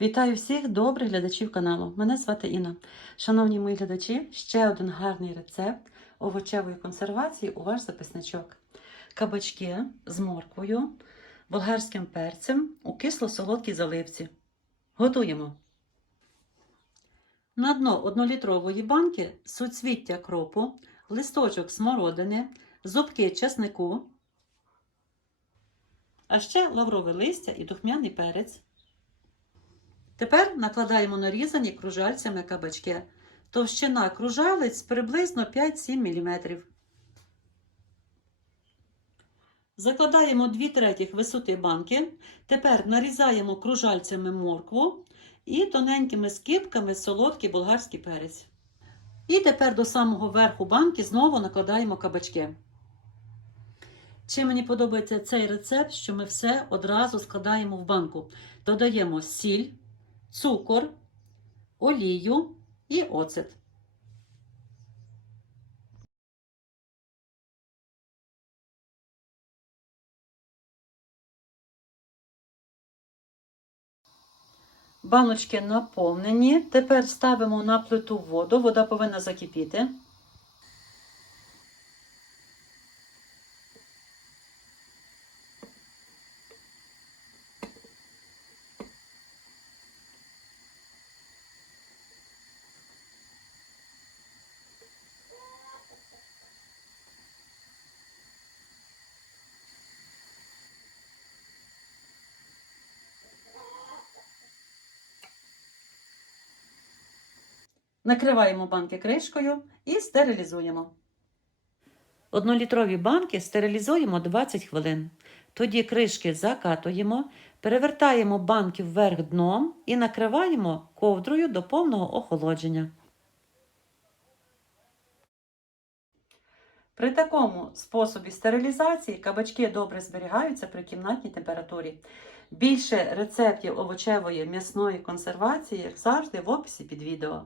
Вітаю всіх добрих глядачів каналу. Мене звати Інна. Шановні мої глядачі, ще один гарний рецепт овочевої консервації у ваш записничок. Кабачки з морквою, болгарським перцем у кисло-солодкій заливці. Готуємо. На дно 1-літрової банки суцвіття кропу, листочок смородини, зубки чеснику, а ще лаврове листя і духмяний перець. Тепер накладаємо нарізані кружальцями кабачки. Товщина кружалець приблизно 5-7 мм. Закладаємо 2 третіх висоти банки. Тепер нарізаємо кружальцями моркву і тоненькими скипками солодкий болгарський перець. І тепер до самого верху банки знову накладаємо кабачки. Чим мені подобається цей рецепт, що ми все одразу складаємо в банку. Додаємо сіль, цукор, олію і оцет. Баночки наповнені. Тепер ставимо на плиту воду. Вода повинна закипіти. Накриваємо банки кришкою і стерилізуємо. Однолітрові банки стерилізуємо 20 хвилин. Тоді кришки закатуємо, перевертаємо банки вверх дном і накриваємо ковдрою до повного охолодження. При такому способі стерилізації кабачки добре зберігаються при кімнатній температурі. Більше рецептів овочевої м'ясної консервації, як завжди, в описі під відео.